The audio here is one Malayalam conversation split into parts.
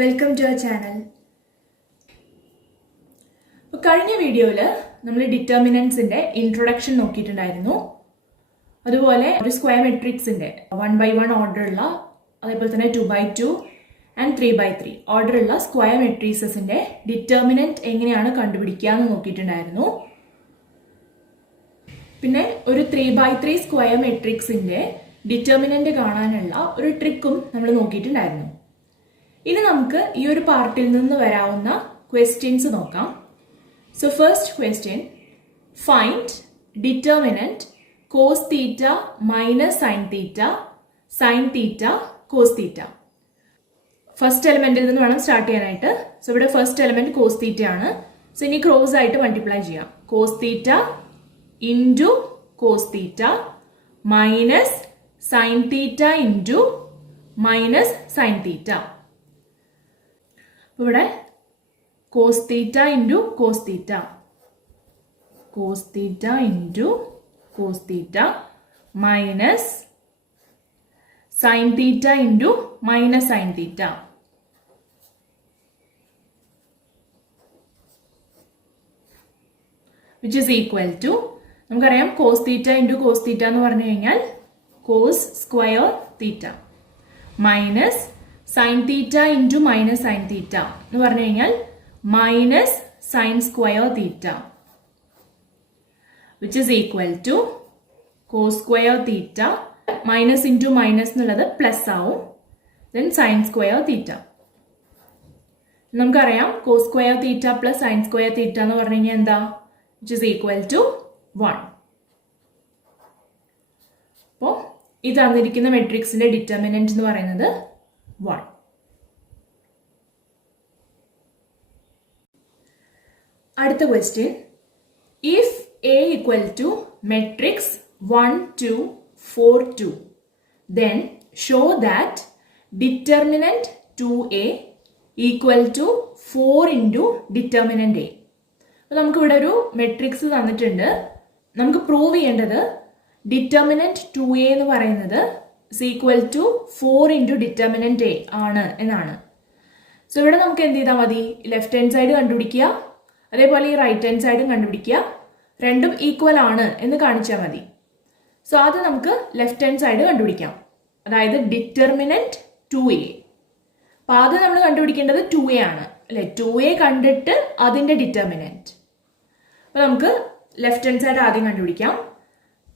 Welcome to our channel. കഴിഞ്ഞ വീഡിയോയിൽ നമ്മൾ ഡിറ്റർമിനൻസിന്റെ ഇൻട്രൊഡക്ഷൻ നോക്കിയിട്ടുണ്ടായിരുന്നു. അതുപോലെ ഒരു സ്ക്വയർ മെട്രിക്സിന്റെ 1/1 ഓർഡറുള്ള, അതേപോലെ തന്നെ 2/2 ആൻഡ് 3/3 ഓർഡറുള്ള സ്ക്വയർ മെട്രീസസിന്റെ ഡിറ്റർമിനന്റ് എങ്ങനെയാണ് കണ്ടുപിടിക്കുക എന്ന് നോക്കിയിട്ടുണ്ടായിരുന്നു. പിന്നെ ഒരു 3/3 സ്ക്വയർ മെട്രിക്സിന്റെ ഡിറ്റർമിനന്റ് കാണാനുള്ള ഒരു ട്രിക്കും നമ്മൾ നോക്കിയിട്ടുണ്ടായിരുന്നു. ഇനി നമുക്ക് ഈ ഒരു പാർട്ടിൽ നിന്ന് വരാവുന്ന ക്വസ്റ്റ്യൻസ് നോക്കാം. So first question, find determinant cos theta minus sine theta cos theta. First എലിമെന്റിൽ നിന്ന് വേണം സ്റ്റാർട്ട് ചെയ്യാനായിട്ട്. സോ ഇവിടെ ഫസ്റ്റ് എലിമെന്റ് കോസ് തീറ്റ ആണ്. സോ ഇനി ക്രോസ് ആയിട്ട് മൾട്ടിപ്ലൈ ചെയ്യാം. Cos theta into cos theta minus sine theta into minus sine theta. ഇവിടെ cos theta into cos theta, cos theta into cos theta minus sine theta into minus sine theta. Which is equal to, നമുക്കറിയാം cos theta into cos theta എന്ന് പറഞ്ഞു കഴിഞ്ഞാൽ cos square theta minus sine theta into minus sine theta എന്ന് പറഞ്ഞു കഴിഞ്ഞാൽ minus sine square theta, which is equal to cos square theta minus into minus എന്നുള്ളത് പ്ലസ് ആവും, ദെൻ സൈൻ സ്ക്വയർ തീറ്റ. നമുക്കറിയാം cos square theta plus sine square theta എന്ന് പറഞ്ഞു കഴിഞ്ഞാൽ എന്താ, വിച്ച് ഇസ് ഈക്വൽ ടു 1. അപ്പോൾ ഈ തന്നിരിക്കുന്ന മെട്രിക്സിന്റെ ഡിറ്റർമിനന്റ് എന്ന് പറയുന്നത് 1. അടുത്ത question, if A equal to matrix 1 2 4 2 then show that determinant 2A equal to 4 into determinant A. അപ്പോൾ നമുക്ക് ഇവിടെ ഒരു മെട്രിക്സ് തന്നിട്ടുണ്ട്. നമുക്ക് പ്രൂവ് ചെയ്യേണ്ടത് ഡിറ്റർമിനന്റ് 2A എന്ന് പറയുന്നത് equal to 4 into determinant A ആണ് എന്നാണ്. സോ ഇവിടെ നമുക്ക് എന്ത് ചെയ്താൽ മതി, ലെഫ്റ്റ് ഹാൻഡ് സൈഡ് കണ്ടുപിടിക്കുക, അതേപോലെ ഈ റൈറ്റ് ഹാൻഡ് സൈഡും കണ്ടുപിടിക്കുക. രണ്ടും ഈക്വൽ ആണ് എന്ന് കാണിച്ചാൽ മതി. സോ ആദ്യം നമുക്ക് ലെഫ്റ്റ് ഹാൻഡ് സൈഡ് കണ്ടുപിടിക്കാം, അതായത് ഡിറ്റർമിനന്റ് 2A. അപ്പോൾ ആദ്യം നമ്മൾ കണ്ടുപിടിക്കേണ്ടത് 2A ആണ് അല്ലെ. 2A കണ്ടിട്ട് അതിന്റെ ഡിറ്റർമിനന്റ്. അപ്പോൾ നമുക്ക് ലെഫ്റ്റ് ഹാൻഡ് സൈഡ് ആദ്യം കണ്ടുപിടിക്കാം.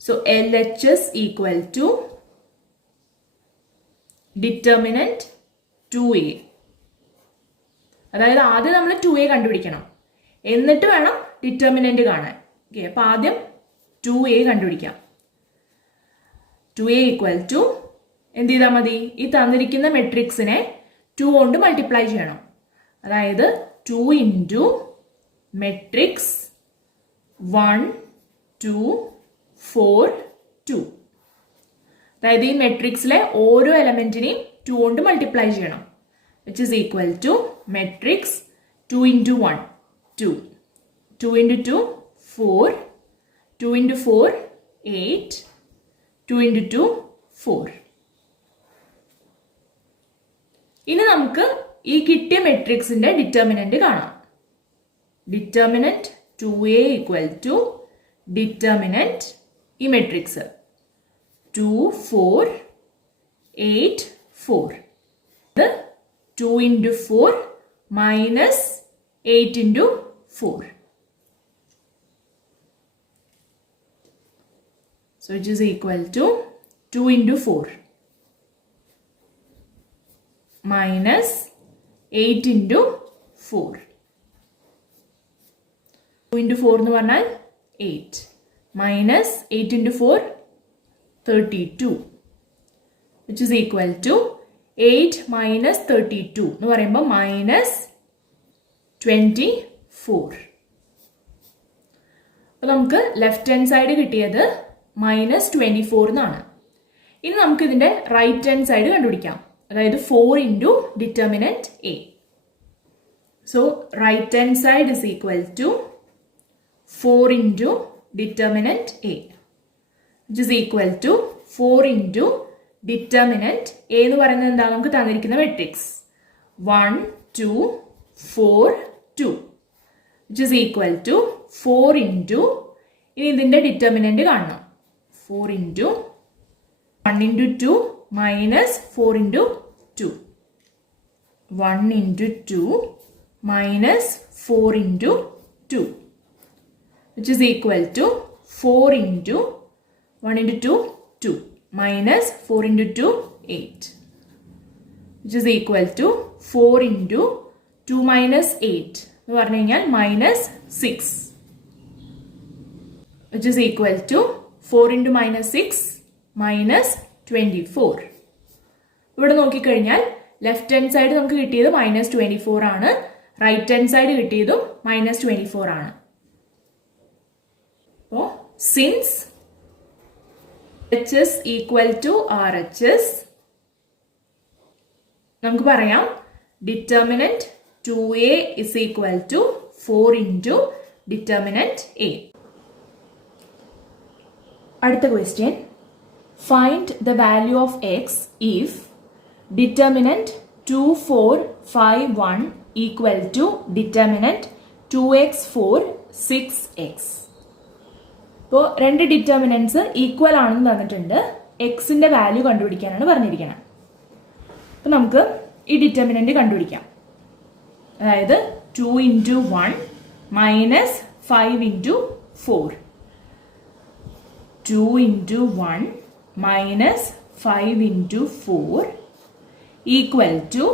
So LHS equal to determinant 2A. അതായത് ആദ്യം നമ്മൾ 2A കണ്ടുപിടിക്കണം, എന്നിട്ട് വേണം ഡിറ്റർമിനന്റ് കാണാൻ. ഓക്കെ, അപ്പൊ ആദ്യം 2A കണ്ടുപിടിക്കാം. 2A ഈക്വൽ ടു എന്ത് ചെയ്താൽ മതി, ഈ തന്നിരിക്കുന്ന മെട്രിക്സിനെ 2 കൊണ്ട് മൾട്ടിപ്ലൈ ചെയ്യണം. അതായത് 2 ഇൻറ്റു മെട്രിക്സ് 1 2 4 2. അതായത് ഈ മെട്രിക്സിലെ ഓരോ എലമെന്റിനെയും 2 കൊണ്ട് മൾട്ടിപ്ലൈ ചെയ്യണം, which is equal to matrix 2 into 1 2, 2 into 2 4, 2 into 4 8, 2 into 2 4. ഇനി നമുക്ക് ഈ കിട്ടിയ മെട്രിക്സിന്റെ ഡിറ്റർമിനന്റ് കാണാം. Determinant 2A equal to determinant ഈ matrix 2 4 8 4. 2 into 4 minus 8 into 4. So which is equal to 2 into 4 minus 8 into 4. 2 into 4 എന്ന് പറഞ്ഞാൽ 8 minus 8 into 4 32, which is equal to 8 minus 32 എന്ന് പറയുമ്പോൾ minus 24. അപ്പോൾ നമുക്ക് ലെഫ്റ്റ് ഹാൻഡ് സൈഡ് കിട്ടിയത് -24 എന്നാണ്. ഇനി നമുക്ക് ഇതിന്റെ റൈറ്റ് ഹാൻഡ് സൈഡ് കണ്ടുപിടിക്കാം, അതായത് 4 into determinant A. So right hand side is equal to 4 into determinant A, which is equal to 4 into determinant A എന്ന് പറയുന്നത് എന്താ, നമുക്ക് തന്നിരിക്കുന്ന matrix 1, 2, 4, 2, which is equal to 4 into, ഇനി ഇതിന്റെ ഡിറ്റർമിനന്റ് കാണണം. 4 into 1 into 2 minus 4 into 2. 1 into 2 minus 4 into 2, which is equal to 4 into 1 into 2, 2, minus 4 into 2, 8, which is equal to 4 into 2 minus 8, എന്ന് പറഞ്ഞു കഴിഞ്ഞാൽ minus 6, which is equal to 4 into minus 6 minus 24. ഇവിടെ നോക്കിക്കഴിഞ്ഞാൽ ലെഫ്റ്റ് ഹാൻഡ് സൈഡ് നമുക്ക് കിട്ടിയത് -24 ആണ്, റൈറ്റ് ഹാൻഡ് സൈഡ് കിട്ടിയതും -24 ആണ്. അപ്പോൾ since HS equal to RHS, നമുക്ക് പറയാം determinant 2A is equal to 4 into determinant A. അടുത്ത question, find the value of x if determinant 2, 4, 5, 1 equal to determinant 2x, 4, 6x. ഇപ്പോൾ രണ്ട് ഡിറ്റർമിനൻസ് ഈക്വൽ ആണെന്ന് തന്നിട്ടുണ്ട്, എക്സിന്റെ വാല്യൂ കണ്ടുപിടിക്കാനാണ് പറഞ്ഞിരിക്കുന്നത്. അപ്പം നമുക്ക് ഈ ഡിറ്റർമിനന്റ് കണ്ടുപിടിക്കാം. അതായത് 2 into 1 minus 5 into 4. 2 into 1 minus 5 into 4 equal to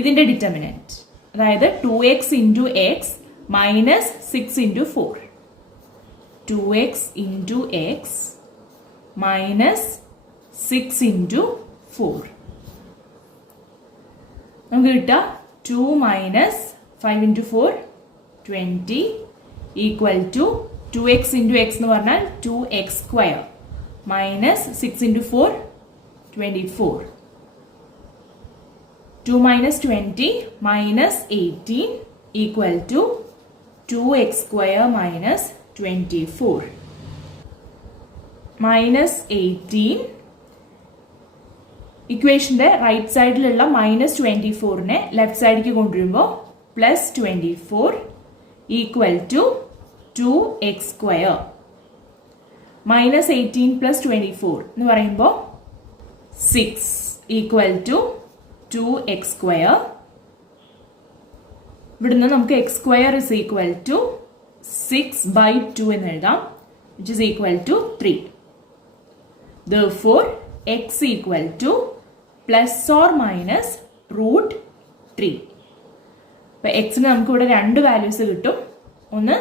ഇതിന്റെ ഡിറ്റർമിനന്റ്, അതായത് 2x into x minus 6 into 4. 2x into x minus 6 into 4. നമുക്ക് കിട്ടാം 2 minus 5 into 4, 20, equal to 2x into x എന്ന് പറഞ്ഞാൽ 2x square minus 6 into 4, 24. 2 minus 20 minus 18 equal to 2x square minus 24. Minus 18, ഇക്വേഷന്റെ റൈറ്റ് സൈഡിലുള്ള -24നെ ലെഫ്റ്റ് സൈഡിലേക്ക് കൊണ്ടുവരുമ്പോൾ +24 ഈക്വൽ ടു 2x സ്ക്വയർ. -18 + 24 എന്ന് പറയുമ്പോൾ 6 ഈക്വൽ ടു 2x സ്ക്വയർ. ഇവിടുന്ന് നമുക്ക് x square is equal to 6/2 എന്ന് എഴുതാം, which is equal to 3. Therefore, x equal to plus or minus √3. അപ്പോൾ എക്സിന് നമുക്ക് ഇവിടെ രണ്ട് വാല്യൂസ് കിട്ടും. ഒന്ന്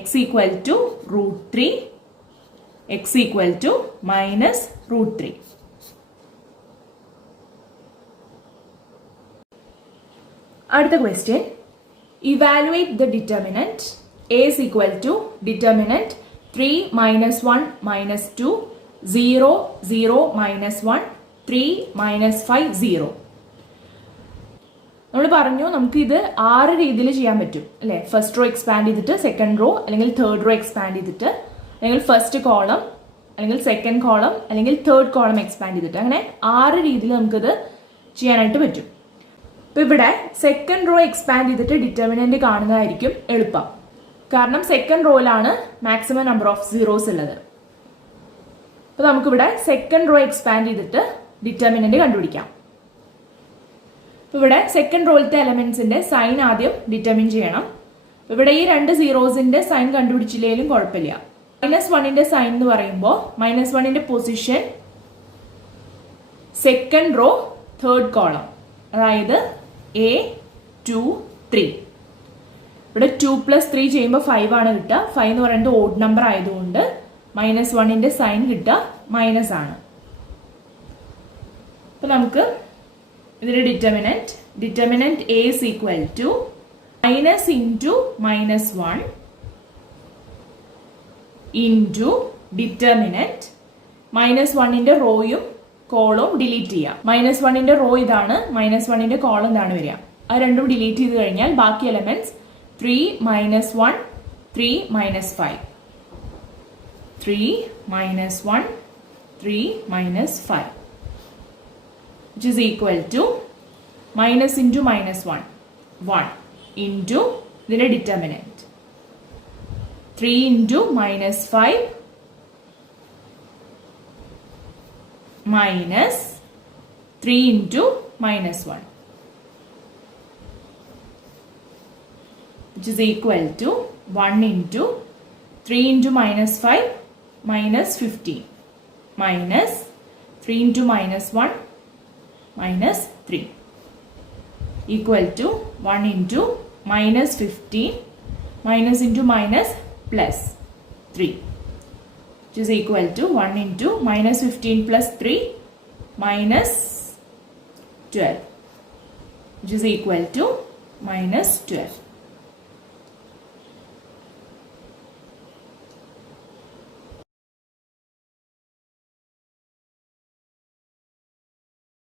x equal to √3, x equal to minus √3. അടുത്ത question, evaluate the determinant A is equal to determinant 3 minus 1 minus 2, 0, 0 minus 1, 3 minus 5, 0. നമ്മൾ പറഞ്ഞു നമുക്ക് ഇത് 6 രീതിയിൽ ചെയ്യാൻ പറ്റും അല്ലേ. ഫസ്റ്റ് റോ എക്സ്പാൻഡ് ചെയ്തിട്ട് സെക്കൻഡ് റോ അല്ലെങ്കിൽ തേർഡ് റോ എക്സ്പാൻഡ് ചെയ്തിട്ട് അല്ലെങ്കിൽ ഫസ്റ്റ് കോളം അല്ലെങ്കിൽ സെക്കൻഡ് കോളം അല്ലെങ്കിൽ തേർഡ് കോളം എക്സ്പാൻഡ് ചെയ്തിട്ട് അങ്ങനെ 6 രീതിയിൽ നമുക്കിത് ചെയ്യാനായിട്ട് പറ്റും. ഇപ്പം ഇവിടെ സെക്കൻഡ് റോ എക്സ്പാൻഡ് ചെയ്തിട്ട് ഡിറ്റർമിനന്റ് കാണുന്നതായിരിക്കും എളുപ്പം, കാരണം സെക്കൻഡ് റോയിലാണ് മാക്സിമം നമ്പർ ഓഫ് സീറോസ് ഉള്ളത്. അപ്പോൾ നമുക്കിവിടെ സെക്കൻഡ് റോ എക്സ്പാൻഡ് ചെയ്തിട്ട് ഡിറ്റർമിനന്റ് കണ്ടുപിടിക്കാം. അപ്പോൾ ഇവിടെ സെക്കൻഡ് റോയിലത്തെ എലമെന്റ്സിന്റെ സൈൻ ആദ്യം ഡിറ്റർമിൻ ചെയ്യണം. ഇവിടെ ഈ രണ്ട് സീറോസിന്റെ സൈൻ കണ്ടുപിടിച്ചില്ലെങ്കിലും കുഴപ്പമില്ല. -1ന്റെ സൈൻ എന്ന് പറയുമ്പോൾ -1ന്റെ position second row third column, അതായത് A, 2, 3. ഇവിടെ 2 + 3 ചെയ്യുമ്പോൾ 5 ആണ് കിട്ടുക. 5 എന്ന് പറയുന്നത് ഓഡ് നമ്പർ ആയതുകൊണ്ട് -1ന്റെ സൈൻ കിട്ടുക മൈനസ് ആണ്. അപ്പൊ നമുക്ക് ഇതിന്റെ determinant A is equal to minus into -1 into determinant -1ന്റെ റോയും കോളും ഡിലീറ്റ് ചെയ്യാം. -1ന്റെ റോ ഇതാണ്, -1ന്റെ കോളം ഇതാണ് വരിക. അത് രണ്ടും ഡിലീറ്റ് ചെയ്ത് കഴിഞ്ഞാൽ ബാക്കി elements 3 minus 1, 3 minus 5. 3 minus 1, 3 minus 5, which is equal to minus into minus 1 into ഇതിൻ്റെ determinant 3 into minus 5 minus 3 into minus 1 which is equal to 1 into 3 into minus 5 minus 15 minus 3 into minus 1 minus 3 equal to 1 into minus 15 minus into minus plus 3 which is equal to 1 into minus 15 plus 3 minus 12 which is equal to minus 12.